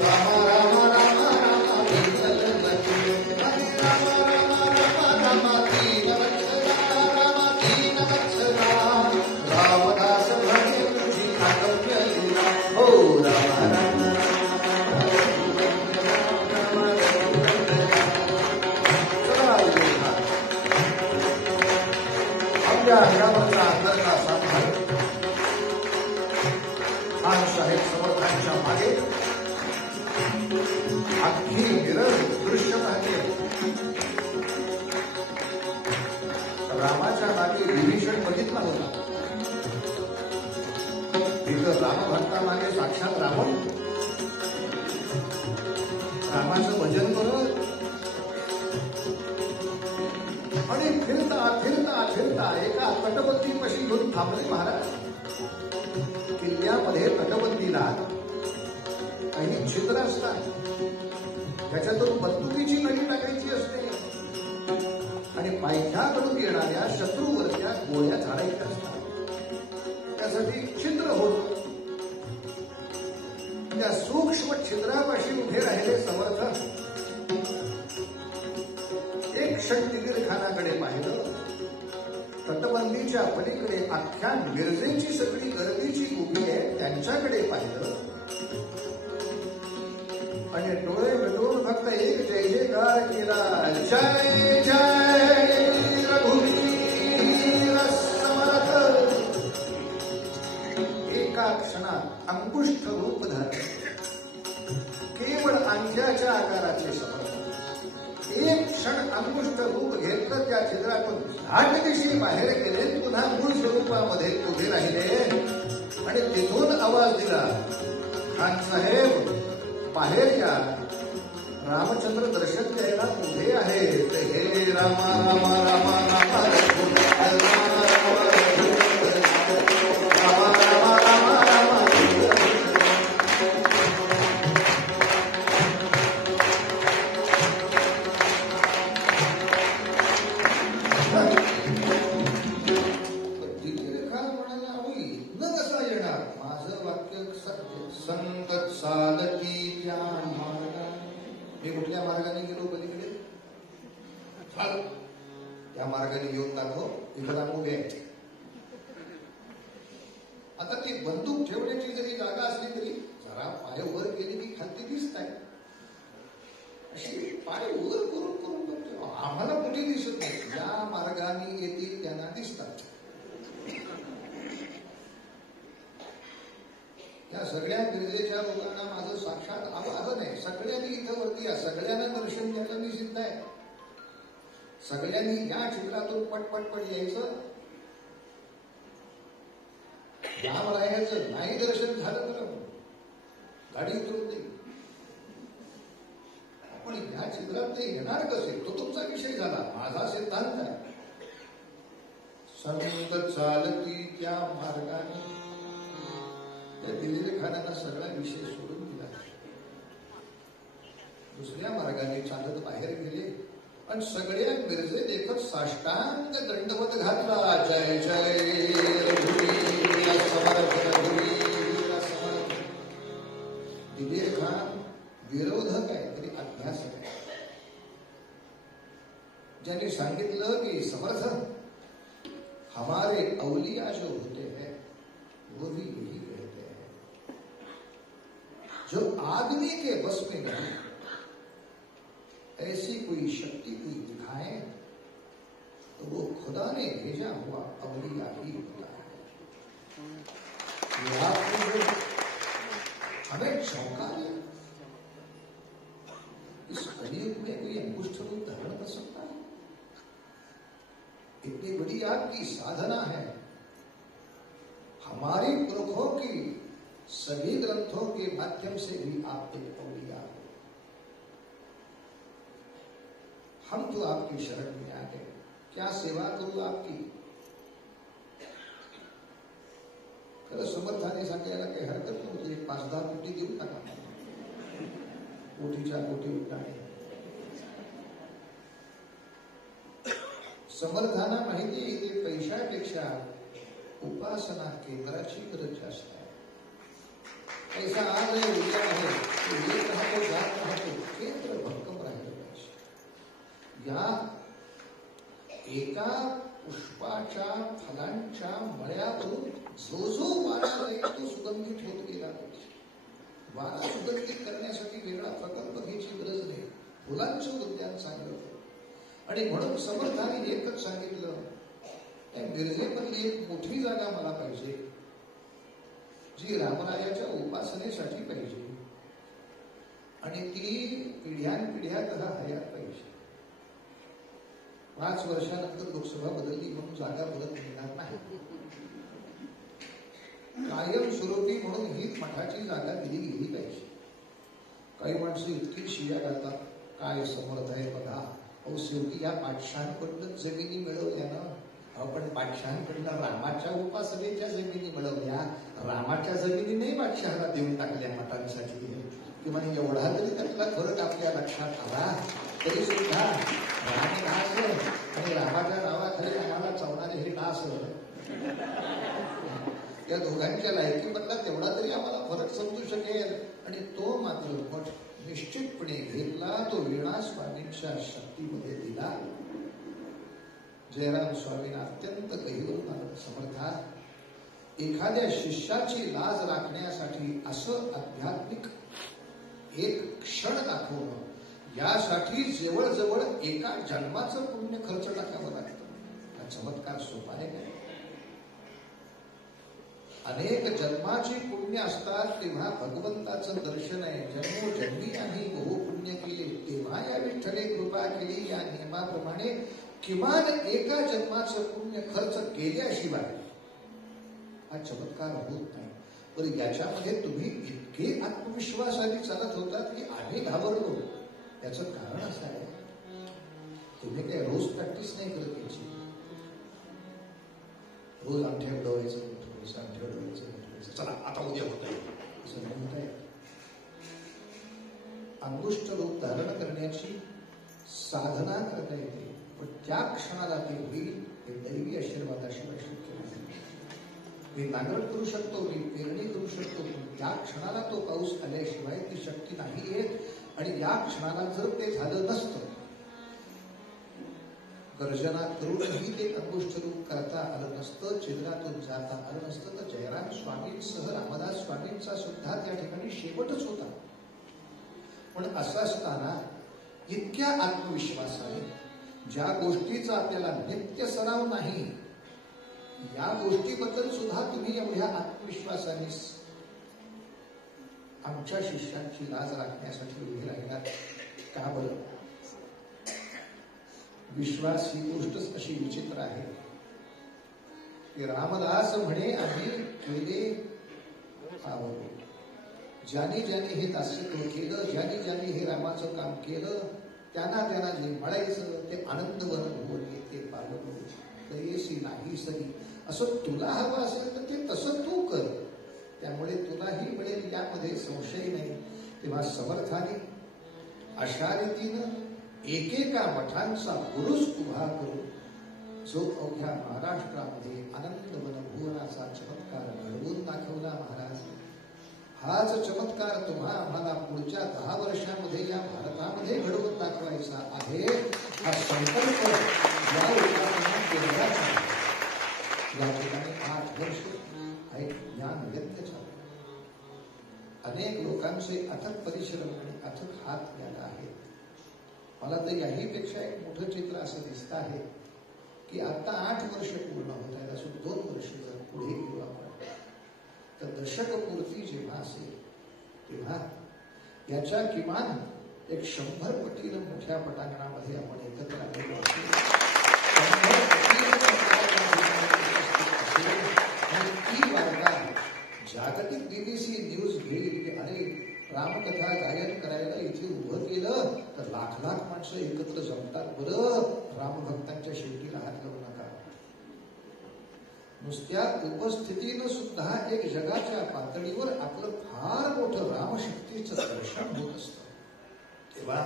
रामा रामा रामा रामा विठ्ठल गती हरे रामा रामा रामा रामा दीन वत्सला रामा दीन वत्सला रामदास भजे तुझी काव्य लीला हो रामा रामा आपल्या अंगावरचा अंतरचा सांभाळ खान साहेब समर्थांच्या मागे अगदी विरल दृश्य पाहते. रामाच्या मागे विभीषण बघितला होता. तिथं रामभक्तामागे साक्षात रावण रामाचं भजन करत आणि फिरता फिरता फिरता एका तटबंदीपाशी घेऊन थांबले महाराज. किल्ल्यामध्ये तटबंदीला काही छिद्र असतात, त्याच्यातून बंदुकीची नळी टाकायची असते आणि पायथ्याकडून येणाऱ्या शत्रूवरच्या गोळ्या झाडायच्या असतात. त्यासाठी छिद्र होत. त्या सूक्ष्म छिद्रापाशी उभे राहिले समर्थ एक क्षण दिलीर खानाकडे पाहिलं. तटबंदीच्या पलीकडे अख्ख्या मिरजेची सगळी गर्दीची उभी आहे त्यांच्याकडे पाहिलं आणि डोळे मिटून फक्त एक जय जयकार केला. जय जय रघुवीर घाट दिशी बाहेर गेले, पुन्हा मूळ स्वरूपामध्ये उभे राहिले आणि तिथून आवाज दिला, खान साहेब बाहेर या, रामचंद्र दर्शन द्यायला उभे आहेत. हे रामा रामा रामा रामा कुठल्या मार्गाने गेलो पलीकडे, त्या मार्गाने येऊन दाखव, तिकडे उभे आहे. आता ती बंदूक ठेवण्याची जरी जागा असली तरी जरा पाय वर गेली की खालती दिसत आहे, अशी पाय वर करून करून बघतो. आम्हाला कुठे दिसत नाही, या मार्गाने येतील त्यांना दिसतात. या सगळ्या गिरजेच्या लोकांना माझं साक्षात आवाहन आहे, सगळ्यांनी इथं वरती या, सगळ्यांना दर्शन द्यायला मी सिद्ध आहे. सगळ्यांनी या चित्रातून पटपटपट यायचं, लांब राहायचं. नाही दर्शन झालं तर गाडी उतरून दे. आपण या चित्रात ते येणार कसे, तो तुमचा विषय झाला. माझा सिद्धांत आहे, संत चालती त्या मार्गाने. दिलेल्या खानाला सगळा विषय सोडून दिला, दुसऱ्या मार्गाने चालत बाहेर गेले आणि सगळ्या मिरजे देखत साष्टांग दंडवत घातला. जय जय दिलेर खान विरोधक आहे तरी अभ्यासक आहे. ज्यांनी सांगितलं की समर्थ हमारे अवलिया जो होते हैं वो भी यही कहते हैं, जो आदमी के बस में नहीं, ऐसी कोई शक्ति कोई दिखाए तो वो खुदा ने भेजा हुआ अवलिया ही होता है. हमें चौंका है, इस कलयुग में कोई अंगुष्ठ रूप धारण कर सकता है? इतनी बड़ी आपकी साधना है. हमारी पुरखों की सभी ग्रंथों के माध्यम से भी आप एक अवलिया हो. हम तो आपकी शरण में आ गए, क्या सेवा करूं आपकी? खरं समर्थाने सांगायला काही हरकत नव्हती. 5-10 कोटी देऊ टाका, कोटीच्या कोटी उठाणे. समर्थांना माहिती आहे ते पैशापेक्षा उपासना केंद्राची गरज जास्त आहे. पैसा आज आहे, उद्या आहे, येत राहतो, जात राहतो, केंद्र भक्कम राहिलं पाहिजे. या एका पुष्पाच्या फलांच्या मळ्यावरून जो जो वारा आहे तो सुगंधित होत गेला पाहिजे. वारा सुगंधित करण्यासाठी वेगळा प्रकल्प घ्यायची गरज नाही, फुलांचं उद्यान चांगलं होतं. आणि म्हणून समर्थाने एकच सांगितलं, त्या मिरजेमधली एक मोठी जागा मला पाहिजे जी रामरायाच्या उपासनेसाठी पाहिजे आणि ती पिढ्यानपिढ्या तहा हयात पाहिजे. 5 वर्षानंतर लोकसभा बदलली म्हणून जागा बदल मिळणार नाही. कायमस्वरूपी म्हणून ही मठाची जागा दिली गेली पाहिजे. काही माणसं इतकी शिया घालतात, काय समर्थ आहे बघा, अहो शेवटी या पाठशांकडून जमिनी मिळवल्या ना. आपण पाठशांकडनं रामाच्या उपासनेच्या जमिनी मिळवल्या, रामाच्या जमिनी नाही बादशहाला देऊन टाकल्या मठांसाठी. किंवा एवढा तरी त्यातला फरक आपल्या लक्षात आला तरी सुद्धा राम नास आणि रामाच्या नावाखाली आम्हाला चवणारे हे नास, या दोघांच्या लायकीमधला तेवढा तरी आम्हाला फरक समजू शकेल. आणि तो मात्र मठ निश्चितपणे घेतला, तो वीणा स्वामींच्या शक्तीमध्ये दिला. जयराम स्वामींना अत्यंत गहिवरून आलं. समर्था, एखाद्या शिष्याची लाज राखण्यासाठी असं आध्यात्मिक एक क्षण दाखवणं, यासाठी जवळजवळ एका जन्माचं पुण्य खर्च टाकावं लागतं. हा चमत्कार सोपा आहे काय? अनेक जन्माची पुण्य असतात तेव्हा भगवंताचं दर्शन आहे. जन्मोजन्मी आम्ही बहु पुण्य केले तेव्हा या विठ्ठले कृपा केली. या नियमाप्रमाणे किमान एका जन्माचं पुण्य खर्च केल्याशिवाय हा चमत्कार होत नाही. पण याच्यामध्ये तुम्ही इतके आत्मविश्वासाने चालत होतात की आम्ही घाबरलो. याचं कारण असं आहे, तुम्ही काही रोज प्रॅक्टिस नाही करत याची. रोज अंगठ्या उडवायचं, अंगठ्या उडवायचं, चला आता उद्या होत आहे असं नाही होत आहे. अंगुष्ठ रूप धारण करण्याची साधना करता येते, पण त्या क्षणाला ते होईल हे दैवी आशीर्वादाशिवाय शक्य नाही. मी नांगरट करू शकतो, मी पेरणी करू शकतो, पण त्या क्षणाला तो पाऊस आल्याशिवाय ती शक्ती नाही येत. आणि या क्षणाला जर ते झालं नसतं, गर्जना करूनही ते अंगुष्ठ रूप करता आलं नसतं, छिद्रातून जाता आलं नसतं, तर जयराम स्वामींसह रामदास स्वामींचा सुद्धा त्या ठिकाणी शेवटच होता. पण असं असताना इतक्या आत्मविश्वासाने ज्या गोष्टीचा आपल्याला नित्य सराव नाही, या गोष्टीबद्दल सुद्धा तुम्ही एवढ्या आत्मविश्वासाने आमच्या शिष्यांची लाज राखण्यासाठी उभे राहिलात का बरं? विश्वास ही गोष्टच अशी विचित्र आहे की रामदास म्हणे आम्ही केले आवडले. ज्याने ज्याने हे दास्यत्व केलं, ज्याने ज्याने हे रामाचं काम केलं, त्यांना त्यांना जे म्हणायचं ते आनंदवन भोवले ते पालवले तयेसी नाही सरी. असं तुला हवं असेल तर ते तसं तू कर, त्यामुळे तुलाही मिळेल यामध्ये संशय नाही. तेव्हा समर्थाने अशा रीतीनं एकेका मठांचा पुरुष उभा करून जो अवघ्या महाराष्ट्रामध्ये आनंदवन भुवनाचा चमत्कार घडवून दाखवला महाराज. हाच चमत्कार तुम्हा आम्हाला पुढच्या 10 वर्षामध्ये या भारतामध्ये घडवून दाखवायचा आहे. हा संकल्प या लोकांना केंद्राचा आहे. या ठिकाणी 8 वर्ष हा एक ज्ञान व्यक्त झाला. अनेक लोकांचे अथक परिश्रम आणि अथक हात याला आहेत. मला तर याही पेक्षा एक मोठं चित्र असं दिसत आहे की आता 8 वर्ष पूर्ण होत आहेत, असून 2 वर्ष जर पुढे गेलो आपण तर दशकपूर्ती जेव्हा असेल तेव्हा याच्या किमान एक 100 पटीनं मोठ्या पटांगणामध्ये आपण एकत्र आलेलो असेल. आणि ती वार्ता जागतिक BBC न्यूज घेईल की अरे रामकथा गायन करायला इथे उभं केलं तर लाख माणसं एकत्र जमतात. बरं, रामभक्तांच्या शेवटीला हात लावू नका. नुसत्या उपस्थितीनं सुद्धा एक जगाच्या पातळीवर आपलं फार मोठं रामशक्तीचं दर्शन होत असतं. तेव्हा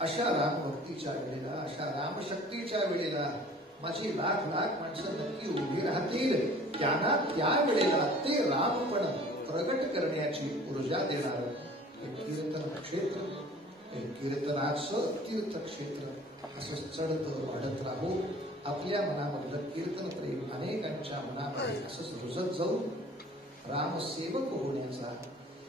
अशा रामभक्तीच्या वेळेला, अशा रामशक्तीच्या वेळेला माझी लाख माणसं नक्की उभी राहतील. त्यांना त्या वेळेला ते रामपण प्रगट करण्याची ऊर्जा देणार हे कीर्तन क्षेत्र, हे कीर्तनाचं तीर्थक्षेत्र असं चढत वाढत राहू. आपल्या मनामधलं कीर्तन प्रेम अनेकांच्या मनामध्ये असंच रुजत जाऊन रामसेवक होण्याचा,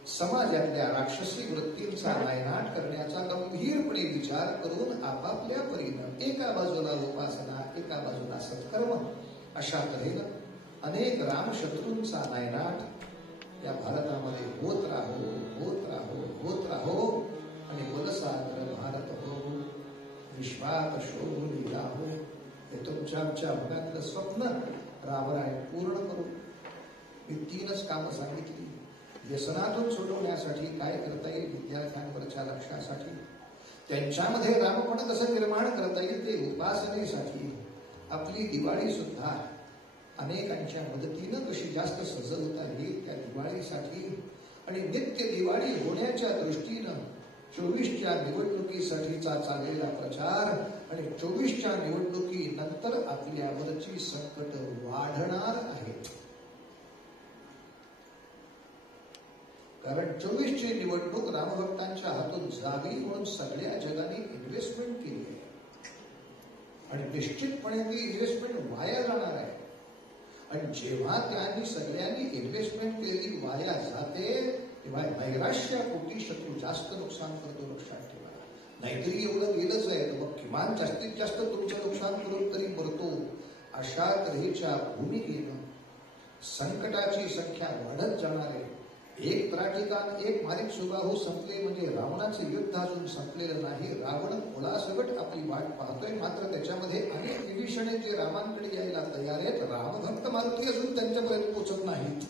समाजातल्या राक्षसी वृत्तींचा नायनाट करण्याचा गंभीरपणे विचार करून आपापल्या परीनं एका बाजूला उपासना, एका बाजूला सत्कर्म, अशा तऱ्हेनं अनेक रामशत्रूंचा नायनाट या भारतामध्ये होत राहो, होत राहो, होत राहो. आणि बोलसागर भारत हो, विश्वात शोभू लीला हो. हे तुमच्या आमच्या मनातलं स्वप्न रामराय पूर्ण करू. मी 3च कामं सांगितली. व्यसनातून सोडवण्यासाठी काय करता येईल, विद्यार्थ्यांवरच्या लक्षासाठी, त्यांच्यामध्ये रामपण कसं निर्माण करता येईल ते उपासनेसाठी, आपली दिवाळी सुद्धा अनेकांच्या मदतीनं कशी जास्त सजवता येईल त्या दिवाळीसाठी, आणि नित्य दिवाळी होण्याच्या दृष्टीनं 24च्या निवडणुकीसाठीचा चाललेला प्रचार आणि 24च्या निवडणुकीनंतर आपल्यावरची संकट वाढणार आहेत. कारण 24ची निवडणूक रामभक्तांच्या हातून जावी म्हणून सगळ्या जगाने इन्व्हेस्टमेंट केली आहे. आणि निश्चितपणे ती इन्व्हेस्टमेंट वाया जाणार आहे. आणि जेव्हा त्यांनी सगळ्यांनी इन्व्हेस्टमेंट केली वाया जाते तेव्हा नैराश्यापोटी शत्रू जास्त नुकसान करतो, लक्षात ठेवा. नाहीतरी एवढं गेलंच आहे तर मग किमान जास्तीत जास्त तुमचं नुकसान करून तरी मरतो. अशा तऱ्हेच्या भूमिकेनं संकटाची संख्या वाढत जाणार आहे. एक त्राटिकान एक मारिक सुबाहू संपले म्हणजे रावणाचे युद्ध अजून संपलेलं नाही. रावण मुलासकट आपली वाट पाहतोय, मात्र त्याच्यामध्ये अनेक विभीषणे जे रामांकडे यायला तयार आहेत. रामभक्त मारुती अजून त्यांच्यापर्यंत पोचत नाहीत.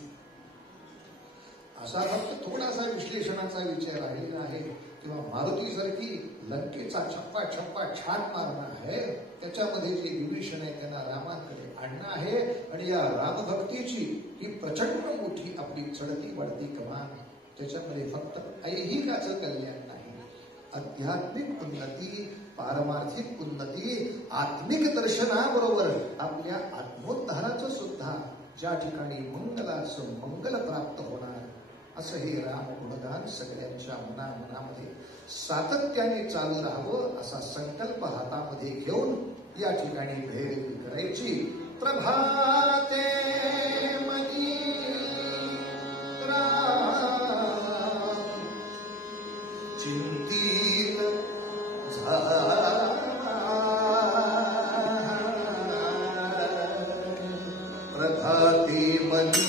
असा फक्त थोडासा विश्लेषणाचा विचार राहिलेला आहे. किंवा मारुतीसारखी लंकेचा छप्पा छप्पा छान मारणं आहे, त्याच्यामध्ये जे विभीषण आहे त्यांना रामाकडे आणणं आहे. आणि या रामभक्तीची ही प्रचंड मोठी आपली चढती वाढती कमान, त्याच्यामध्ये फक्त ऐहिकाचं कल्याण नाही, आध्यात्मिक उन्नती, पारमार्थिक उन्नती, आत्मिक दर्शनाबरोबर आपल्या आत्मोद्धाराचं सुद्धा ज्या ठिकाणी मंगलाचं मंगल प्राप्त होणार, असं हे राम गुणगान सगळ्यांच्या मनामध्ये सातत्याने चालू राहावं असा संकल्प हातामध्ये घेऊन या ठिकाणी भेट करायची. प्रभाते मनी चिंतील प्रभाते मनी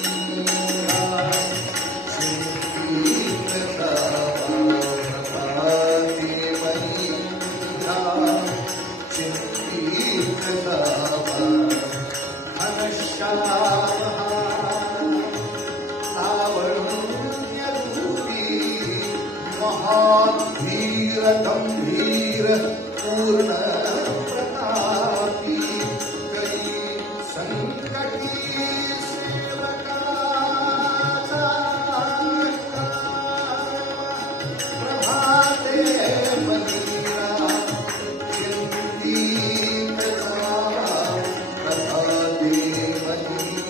महाधीर गंभीर पूर्ण प्रतापी करी संकटी सेवकाचा प्रभाते मनीरा चिंतित प्रभाते मनी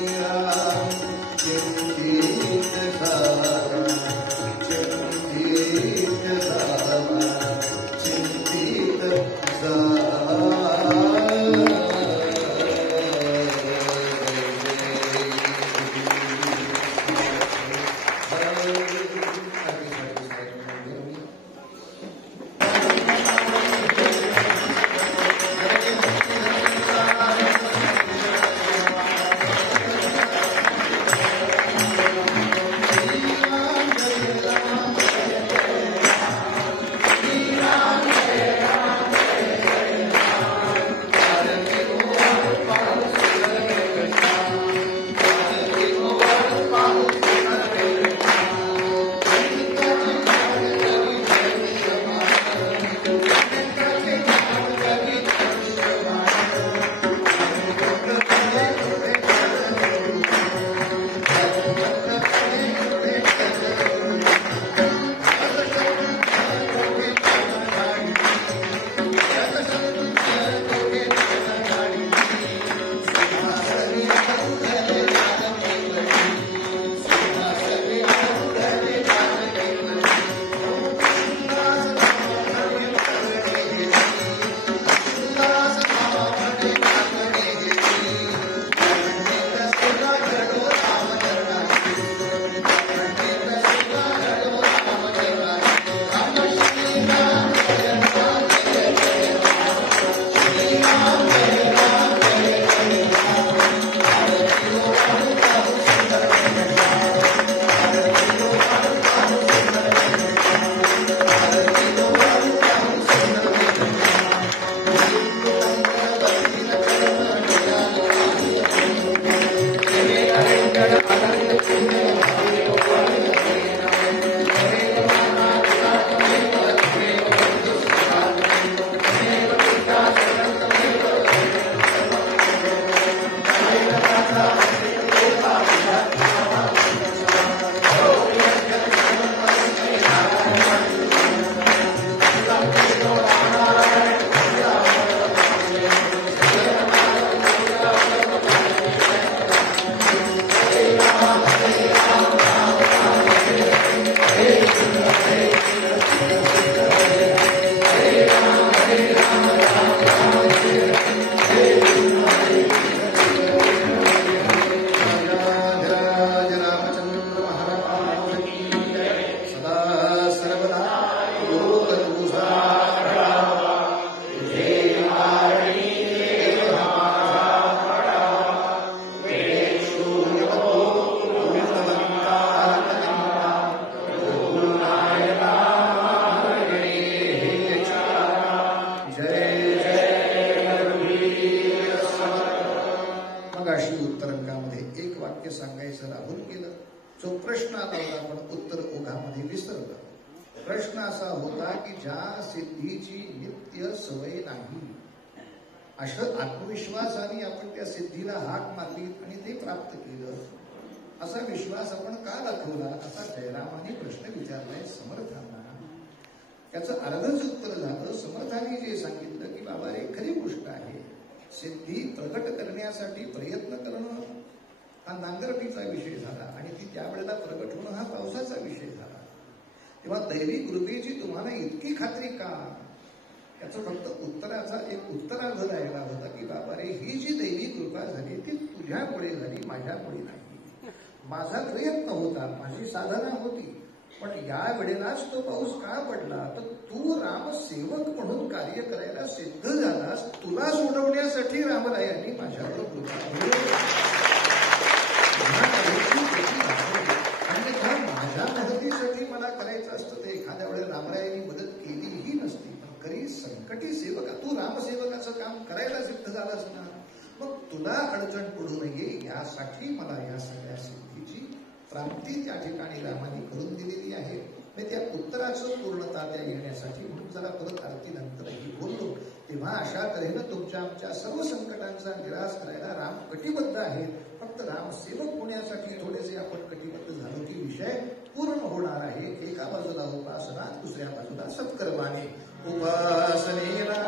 मग अशी उत्तरांकामध्ये एक वाक्य सांगायचं राहून गेलं. जो प्रश्न आला होता पण उत्तर ओघामध्ये विसरलं. प्रश्न असा होता की ज्या सिद्धीची नित्य सवय नाही, असं आत्मविश्वासाने आपण त्या सिद्धीला हाक मारली आणि ते प्राप्त केलं, असा विश्वास आपण का दाखवला, असा जयरामाने प्रश्न विचारलाय समर्थांना. त्याचं अर्धच उत्तर झालं. समर्थांनी जे सांगितलं की बाबा रे, खरी गोष्ट आहे, सिद्धी प्रकट करण्यासाठी प्रयत्न करणं हा नांगरटीचा विषय झाला आणि ती त्यावेळेला प्रकट होणं हा पावसाचा विषय झाला. तेव्हा दैवी कृपेची तुम्हाला इतकी खात्री का, याचं फक्त उत्तराचा एक उत्तरार्ध द्यायला होता की बाबा रे, ही जी दैवी कृपा झाली ती तुझ्यामुळे झाली, माझ्यामुळे नाही. माझा प्रयत्न होता, माझी साधना होती, पण या वेळेलाच तो पाऊस का पडला, तर तू रामसेवक म्हणून कार्य करायला सिद्ध झालास. तुला सोडवण्यासाठी रामरायांनी माझ्यावर कृपा केली. आणि त्या माझ्या मदतीसाठी मला करायचं असतं ते एखाद्या वेळेला रामरायांनी मदत केलीही नसती. पण करी संकटी सेवका, तू रामसेवकाचं काम करायला सिद्ध झालास ना, मग तुला अडचण पडू नये यासाठी मला या सगळ्या सिद्धीची प्राप्ती त्या ठिकाणी रामाने करून दिलेली आहे. मी त्या उत्तराचं पूर्णता त्या येण्यासाठी म्हणून जरा परत आरतीनंतरही बोललो. तेव्हा अशा तऱ्हेनं तुमच्या आमच्या सर्व संकटांचा निराश करायला राम कटिबद्ध आहे. फक्त रामसेवक होण्यासाठी थोडेसे आपण कटिबद्ध झालो की विषय पूर्ण होणार आहे. एका बाजूला उपासना, दुसऱ्या बाजूला सत्कर्माने. उपासनेला